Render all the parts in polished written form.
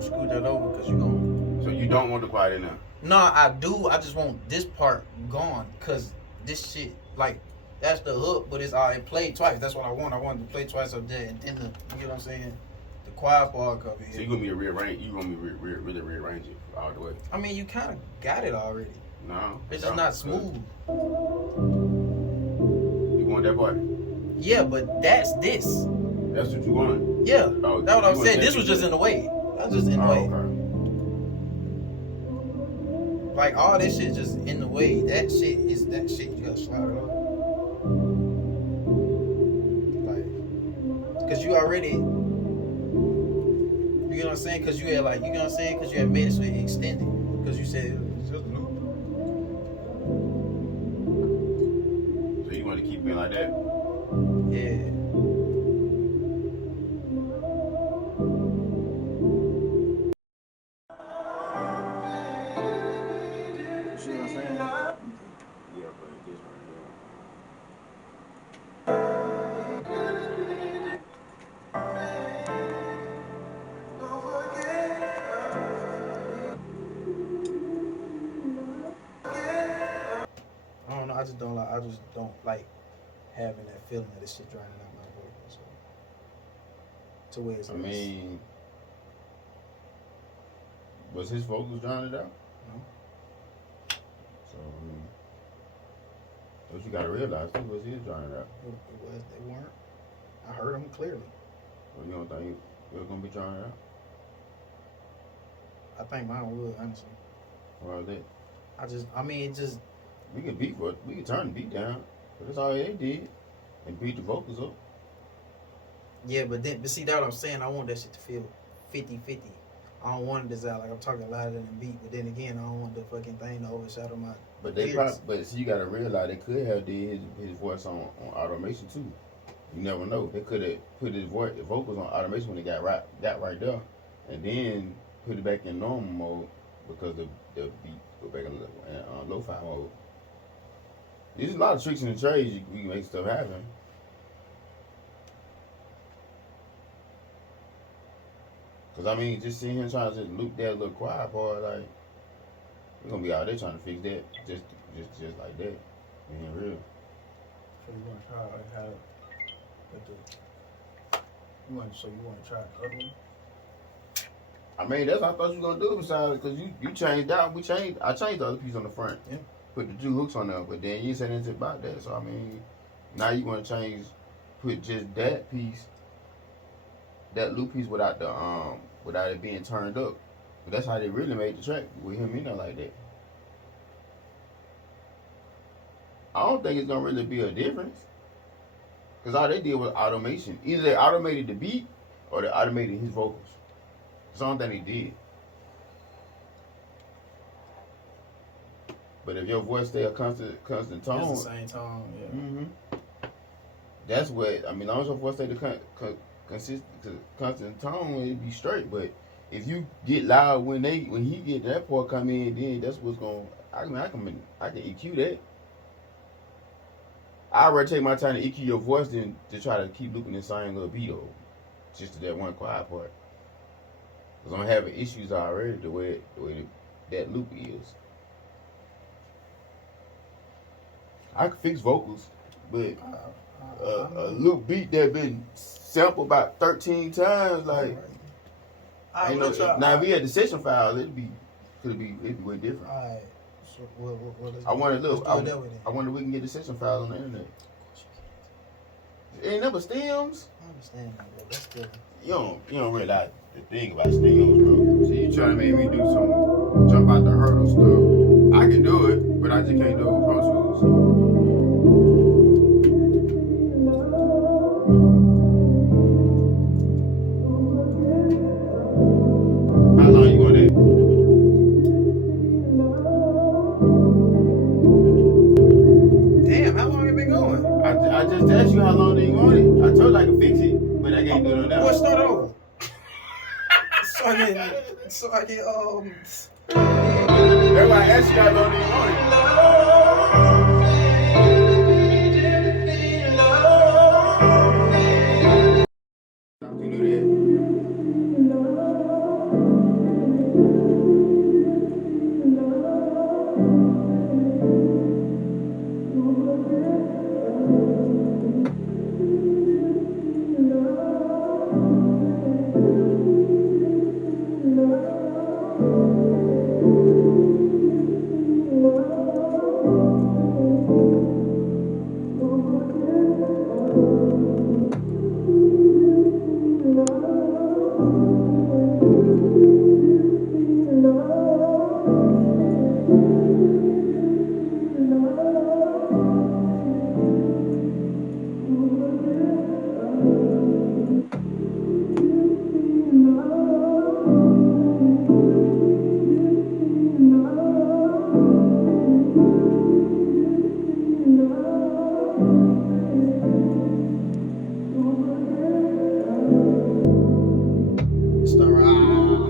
Screw that over because you gon' So you don't want the quiet in there? No, I do. I just want this part gone because this shit, like, that's the hook, but it played twice. That's what I want. I wanted to play twice up there, and then you know what I'm saying? The quiet part cover here. So you're gonna be rearrange? You gonna be really rearrange it all the way? I mean, you kind of got it already. No, it's just not smooth. You want that part? Yeah, but that's this. That's what you want? Yeah, oh, that's what I'm saying. This was just in the way. That's just in the way. Okay. Like all this shit just in the way. That shit is that shit. You gotta slide it off. Like, cause you already. You know what I'm saying? Cause you had like, you know what I'm saying? Cause you had made it so it extended. Cause you said it's just a loop. So you want to keep it like that? Yeah. See what I'm saying? Yeah, but this right here. I don't know. I just don't like having that feeling that this shit drowning out my voice. So, to where it's. I mean, was his vocals drowning it out? No. So what you gotta realize too was his drowning it out. They weren't. I heard them clearly. Well, you don't think it was gonna be drowning out? I think mine would, honestly. Well, that. We can turn the beat down, but that's all they did, and beat the vocals up. Yeah, but see that what I'm saying. I want that shit to feel 50-50. I don't want it to sound like I'm talking louder than the beat, but then again, I don't want the fucking thing to overshadow my. But see, you gotta realize they could have did his voice on automation too. You never know. They could have put his vocals on automation when they got right there, and then put it back in normal mode because the beat go back in lo-fi mode. There's a lot of tricks in the trade. We can make stuff happen. Cause I mean, just seeing him trying to just loop that little quiet part, like we're gonna be out there trying to fix that, just like that. Being real. So you want to try like how? You want to try the other one? I mean, that's what I thought you were gonna do. Besides, cause you changed out. I changed the other piece on the front. Yeah. Put the 2 hooks on there, but then you said anything about that. So I mean, now you want to put just that piece, that loop piece without it being turned up. But that's how they really made the track with him in there like that. I don't think it's gonna really be a difference, cause all they did was automation. Either they automated the beat or they automated his vocals. That's the only thing they did. But if your voice stay a constant tone, it's the same tone, yeah. Mm-hmm. That's what I mean. As long as your voice stay the constant tone, it'd be straight. But if you get loud when he get that part come in, then that's what's going. I can EQ that. I'd rather take my time to EQ your voice than to try to keep looping the same little beat over, just to that one quiet part. Cause I'm having issues already the way that loop is. I can fix vocals, but a loop beat that been sampled about 13 times, like ain't no. Now if we had the session files, it'd be way different. All right. So I wonder we can get the session files on the internet. It ain't never stems. I understand that, but that's still. You don't realize the thing about stems, bro. See, you trying to make me do some jump out the hurdle stuff. I can do it, but I just can't do it with Pro Tools. How long you want it? Damn, how long it been going? I just asked you how long do you want it. I told you I could fix it, but I can't do it now. Well, start over. so I get That's why I asked you guys don't even want it. You knew that.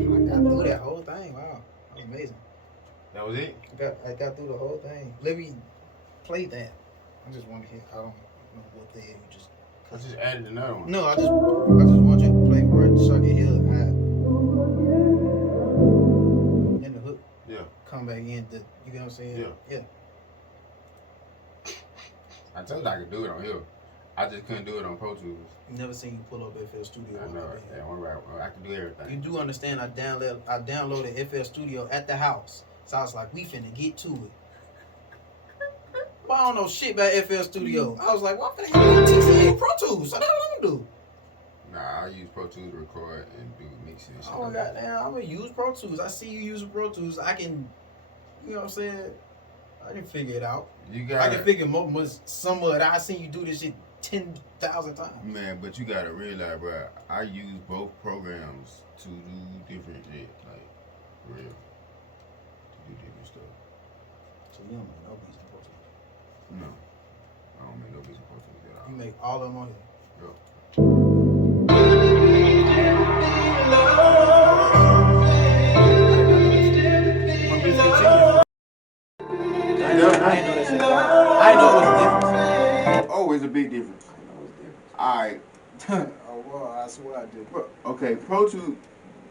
I got through that whole thing. Wow, that was amazing. That was it? I got through the whole thing. Let me play that. I just want to hear. I don't know what the hell you just. I just added another one. No, I just want you to play for it so I can hear and the hook. Yeah. Come back in. You get what I'm saying? Yeah. I told you I could do it on here. I just couldn't do it on Pro Tools. Never seen you pull up FL Studio. I know. Yeah, I can do everything. You do understand? I downloaded FL Studio at the house, so I was like, we finna get to it. But I don't know shit about FL Studio. I was like, well, I'm finna hit TCA Pro Tools. So that's what I'm gonna do. Nah, I use Pro Tools to record and do mixing and shit. Oh goddamn, I'm gonna use Pro Tools. I see you using Pro Tools. I can, you know what I'm saying? I can figure it out. I can figure some of it. I seen you do this shit 10,000 times. Man, but you gotta realize, bro, I use both programs to do different shit, like, for real. To do different stuff. So you don't make no beats in Pro Tools? No. I don't make no beats in Pro Tools at all. You make all of them on here? Yep. I ain't know that shit. I know it was different. Oh, it's a big difference. Alright. Oh, well, I swear I did. Okay, Pro Tools,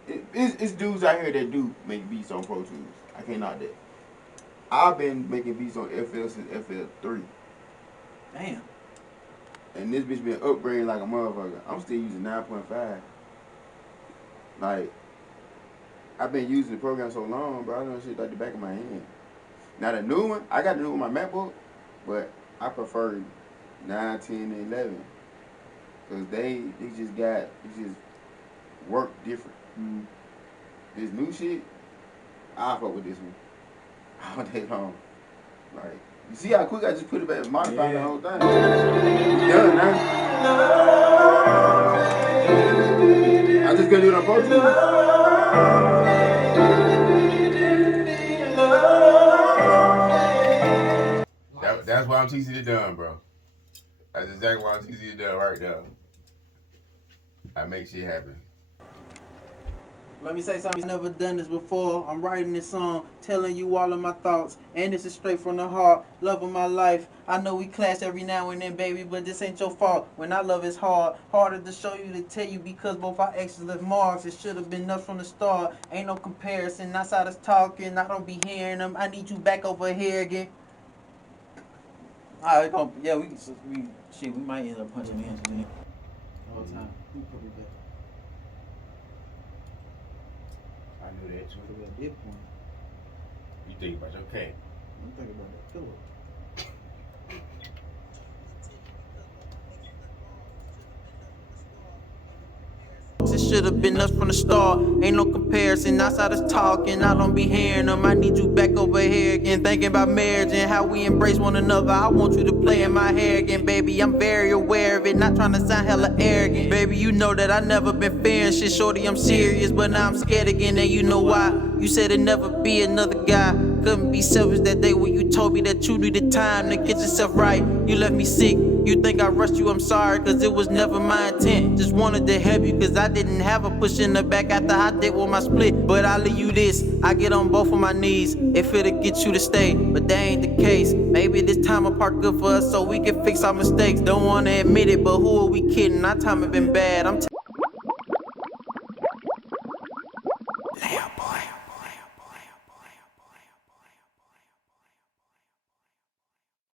it's dudes out here that do make beats on Pro Tools. I can't knock that. I've been making beats on FL since FL3. Damn. And this bitch been upgrading like a motherfucker. I'm still using 9.5. Like, I've been using the program so long, bro, I know shit like the back of my hand. Now the new one, I got the new one on my MacBook, but I prefer 9, 10, and 11. Cause they just work different. Mm. This new shit, I fuck with this one all day long. Like, you see how quick I just put it back, modify the whole thing. It's done now. I just couldn't do it on Pro Tools. That's why I'm teaching it done, bro. That's exactly why I'm teaching it done right now. I make shit happen. Let me say something. I've never done this before. I'm writing this song, telling you all of my thoughts, and this is straight from the heart. Love of my life. I know we clash every now and then, baby, but this ain't your fault. When I love, it's hard. Harder to show you, to tell you, because both our exes left marks. It should have been us from the start. Ain't no comparison. Outside us talking, I don't be hearing them. I need you back over here again. Alright, yeah, we might end up punching hands again. All the time. We put it back. I knew that too. Put it at dip point. You think about your cat. I'm thinking about that pillow. It should have been us from the start. Ain't no comparison. Outside us talking, I don't be hearing them. I need you back over here again. Thinking about marriage and how we embrace one another. I want you to play in my hair again, baby. I'm very aware of it. Not trying to sound hella arrogant. Baby, you know that I never been fearing shit. Shorty, I'm serious, but now I'm scared again. And you know why? You said it'd never be another guy. Couldn't be selfish that day when you told me that you needed time to get yourself right. You left me sick. You think I rushed you, I'm sorry, cause it was never my intent. Just wanted to help you, cause I didn't have a push in the back after I did with my split. But I leave you this, I get on both of my knees, if it'll get you to stay, but that ain't the case. Maybe this time apart good for us, so we can fix our mistakes. Don't wanna admit it, but who are we kidding? Our time have been bad,